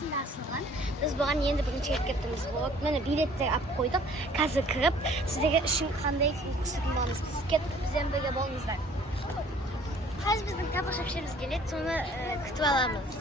арасында ашылған. Біз бұған енді бірінші рет кеттіміз. Міне билеттер алып қойдық. Қазір кіріп, сіздерге үшін қандай түсетін боламыз. Біз кеттік, бізбен бірге болыңыздар. Қазір біздің табақ-шөпшеміз келеді, соны күтіп аламыз.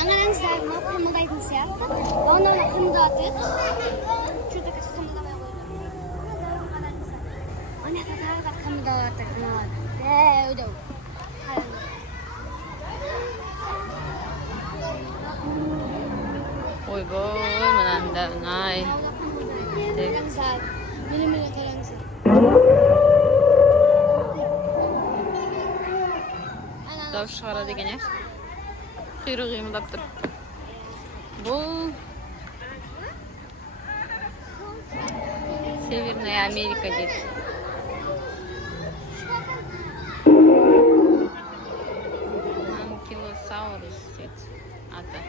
Наңараңыздар, мынау қимылдайтын сияқты. Оны қимылдатып, шүрдікі қимылдамай қойды. Ана тағы қимылдатыр. Дәу-дәу. Ойбой, мынанда ұнай. Қараңыздар, мені қараңыздар. Дауыс шығара деген е. Құйрығы қимылдап тұр. Бұл Северная Америка дейді. Анкилосаурус дейді аты.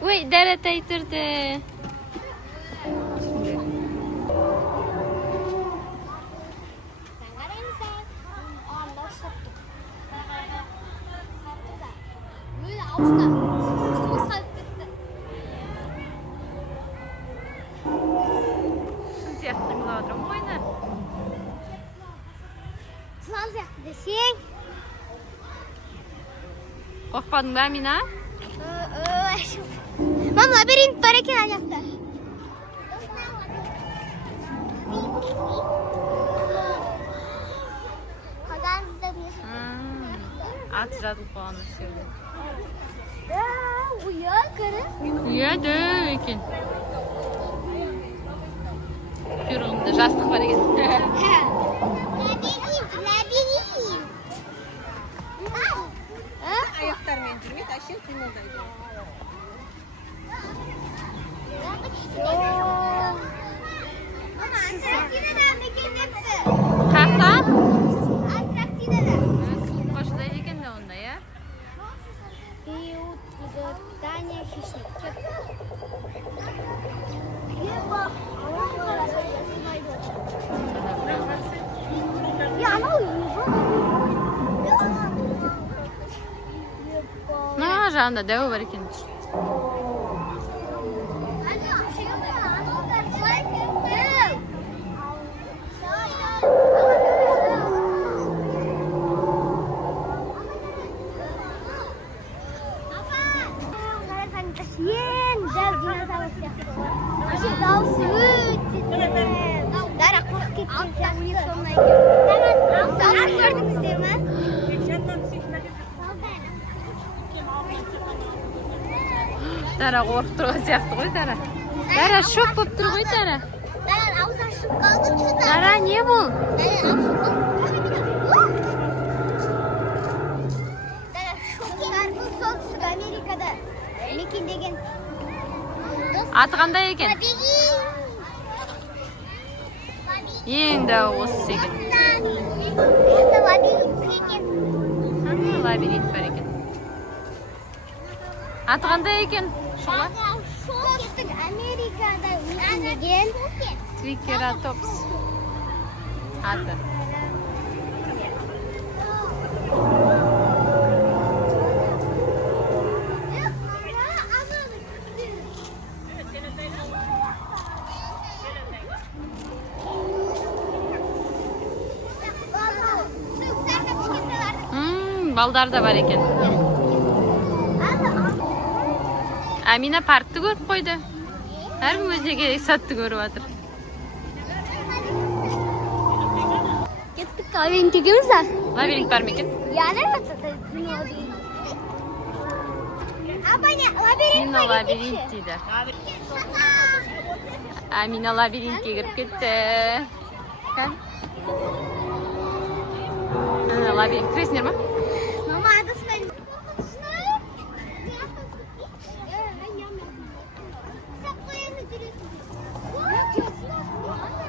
Ой, дәрәтай тұрды. Шын сияқты қимылдап отырмын ойны. Жылан сияқты десең. Қорқпадың ба, Амина? Мам, лабиринт бар екен ана жақта. Аты жазылып қойған осы жерде. Уя, көрі. Үйеді екен. Құйрығында жастық бар екен. Аяқтармен жүрмейді, әшен қимылдайды. Қақта? Антарктидада. Қошыдайды екен де онда, е? Периодания хищник. Жағында дәу бар екен. Дара қорқып кеткен сияқты. Көрдіңіздер ме? Дара қорқып тұрған сияқты ғой, Дара. Дара шок болып тұр ғой, Дара. Дара аузы ашып қалды. Дара не бұл? Дара шок шығарды солтүстік Америкада мекендеген. Аты қандай екен? Ең дәу осы секілді. Лабиринт бар екен. Аты қандай екен? Солтүстік Америкада мекендеген Трикератопс. Аты. Балдар да бар екен. Амина паркты көріп қойды. Әркім өзіне керек сатты көріп жатыр. Кеттік лабиринт екеуміз ба? Лабиринт бар ма екен? Амина лабиринт дейді. Амина лабиринтке кіріп кетті. Лабиринт кіресіңдер ма? Мама, адасымен.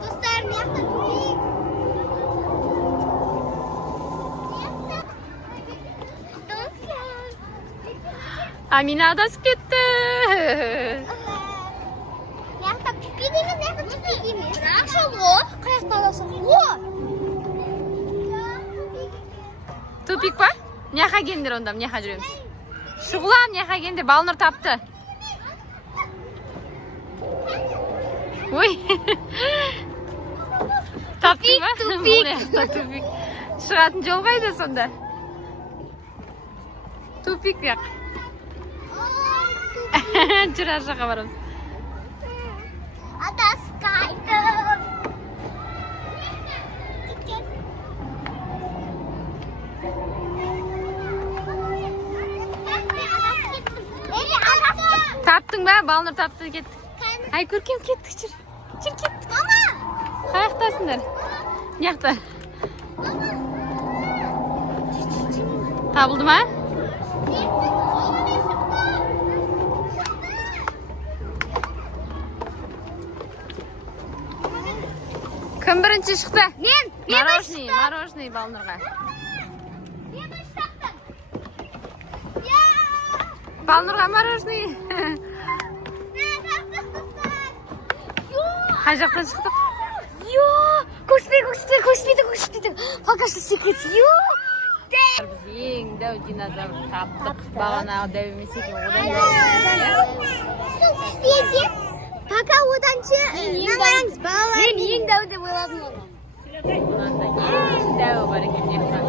Достар, мияқтан көрейік. Amina adasып кетті. Мыяқта пикник емес, мыяқта пикник емес. Ақша ғой, қаяқтан аласың. О! Тупик па? Мыяққа келіңдер онда, мыяққа жүреміз. Шұғыла мыяққа келіңдер, Балнұр тапты. Ой. Таптың ба? Тупик. Шығатын жол қайда сонда? Тупик яқ. Жүр ар жаққа барамыз. Адасып қайдым. Таптың ба? Балнұр тапты кеттік. Ай, көркем кеттік, жүр. Жүр кеттік. Мама! Қаяқтасыңдар? Мыяқта. Табылды ма? Кім бірінші шықты? Мен Мороженый Балнұрға. Мен шықтым. Балнұрға мороженый. Қай жақтан шықтық? Көшпейді. Пока что секрет. Біз ең дәу динозавр таптық. Бағана дәу емес екен, одан дәу. Сол күшті екен. Пока оданшы нағараңыз балалар. Мен ең дәу деп ойладым оны. Бұнан да ең дәу бар екен жақтан.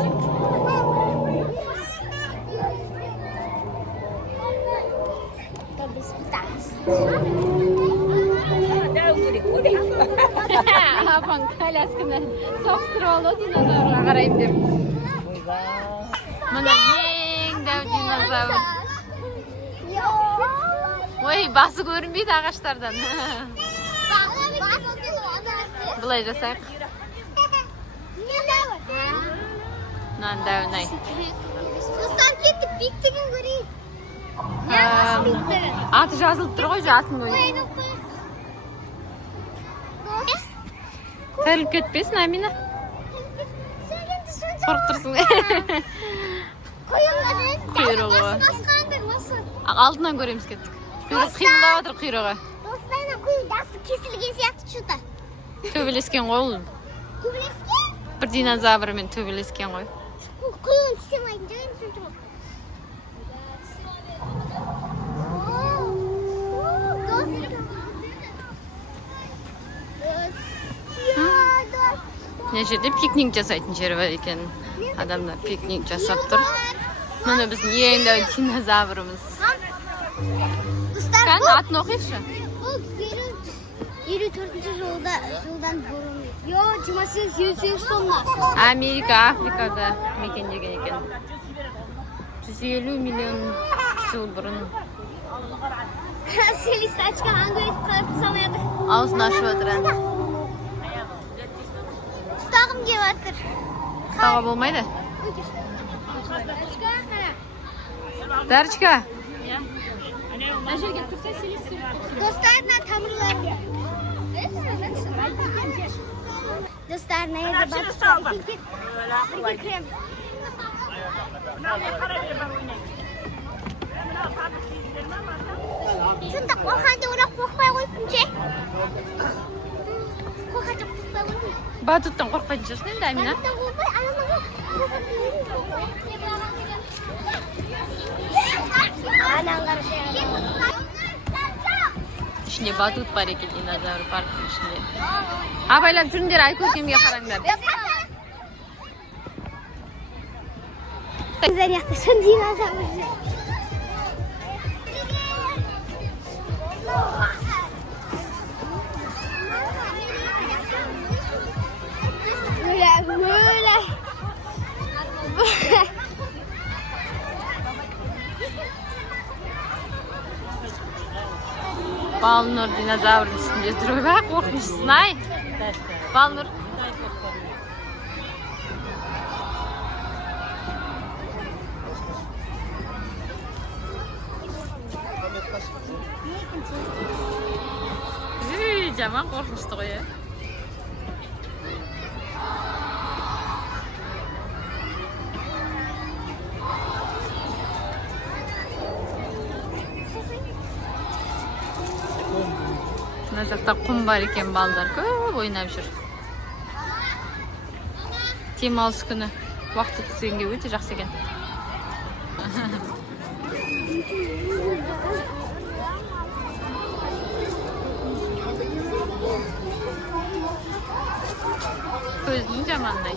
Апаң колясканы соқтырып алды динозаврға қараймын деп. Мына ең дәу динозавр. Ой, басы көрінбейді ағаштардан. Бұлай жасайық. Мынаны дәуін ай. Достар кеттік, биіктігін көрейік. Аты жазылып тұр ғой, атын көрейік. Тәріліп кетпесін, Амина. Қорықтырсың. Құйрығы. Алдынан көреміз кеттік. Құйрық қимылдап отыр құйрығы. Достарына құйрығы кесілген сияқты что-то. Төбелескен ғой ол. Төбелескен? Бір динозаврмен төбелескен ғой. Құйрығын тістем айтын жағын сөйтіп. Мына жерде пикник жасайтын жер бар екен. Адамдар пикник жасап тұр. Мына біздің ең дәу динозаврымыз. Кән, атын оқиықшы. Бұл 54-ші жылдан бұрын. 28-58 тонна. Америка, Африкада мекендеген екен. 150 миллион жыл бұрын. Селистачка аңғы етіп қалыпты санайды. Ауызын ашып отыр. Тұтағым кеп атыр. Тұтауға болмайды. Дәрічка. Достарына тамырлары. Достарына ерді батышқа. Бірге крем. Сонда қорқанды орақ қорқпай қойыппын ше. Қорқанды қорқпай қойыппын. Батуттан қорқпайтын жүрсің енді, Амина? Батуттан қорқпай, анамға ішінде батут бар екен, динозавр парктың ішінде. Абайлап жүріңдер, ай көркемге қараңдар. Заряқты шын динозавр. Böyle. Balnur dinozavrın üstünde duruyor. Bak korkmuşsun ay. Balnur. Жаман korkmuştu o ya. жақта құм бар екен, балдар көп ойнап жүр. Демалыс күні уақыт өткізгенге өте жақсы екен. Көздің жамандай.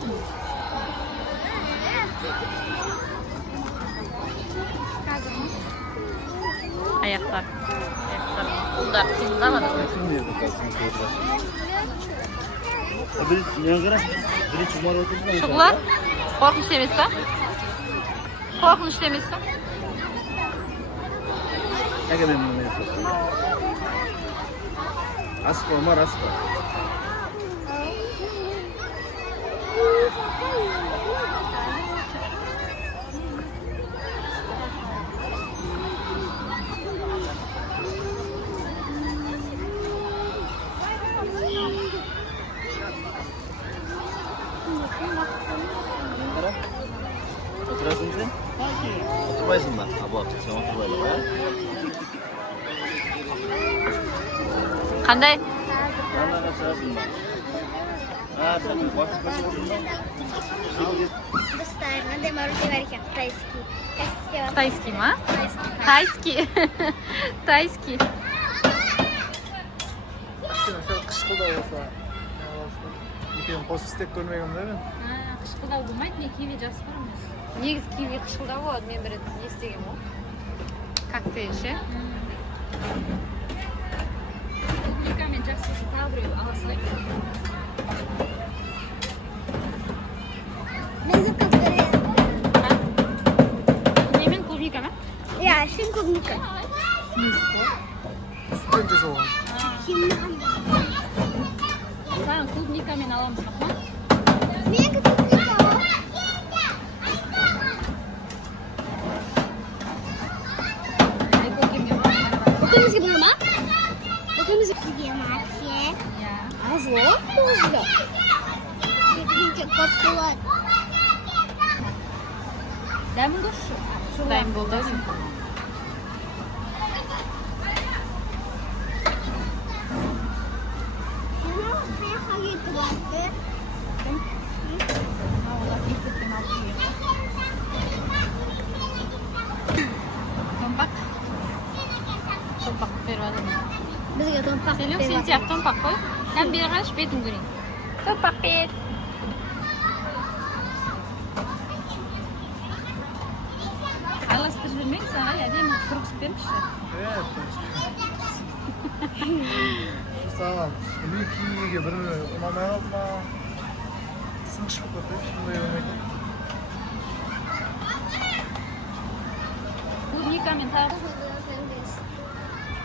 Аяқтар. Қолдар қимылдап жатыр. Шұғылар? Қорқынышты емес па? Қорқынышты емес па? Аспа, Омар, аспа. Oturasın sen? Oturmayasın da. Abla, sen otur böyle ya. Қандай? Yanlarına oturasın da. Ha, sen başka oturma. Достаем, надо мороженое китайский. Тайский ма? Тайский. Тайский. Сәл қышқылдау болса екеуін қосып істеп көрмегенмін да мен. Қышқылдау болмайды, мен киви жақсы көремін. Негізі киви қышқылдау болады, мен бір естігем ғой. Коктейль ше. Клубникамен жақсы тағы біреу ала салайық. Мен заказываю. Немен клубника ма? Я, шин клубника. Сүттен жасалған. Саған клубникамен аламыз ма? Мен клубника. Bakımızı bulma. Bakımızı yemekse. Az o. Tuzlu. Çok kokulu. Дәмін көрші. Дайын болды. Томпақ. Томпақ беріп алып. Бізге томпақ Сен сияқты томпақ қой. Сән бері қарашы, бетін көрейін. Томпақ бет. Араластырып жүрмейік, саған әдемі тұрғызып беріңізші. Саған үй киімге бір ұнамай қалды ма? Сынғыш болып кетті, ешқандай болмайды. Клубникамен тағы.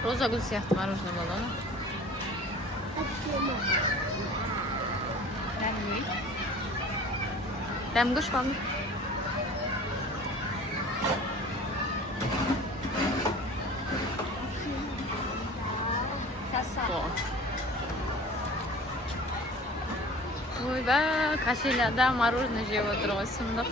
Роза гүл сияқты мороженое болады. Дәм көш балды. Ойбай, кашеляда мороженое жеп отыр ғой, сұмдық.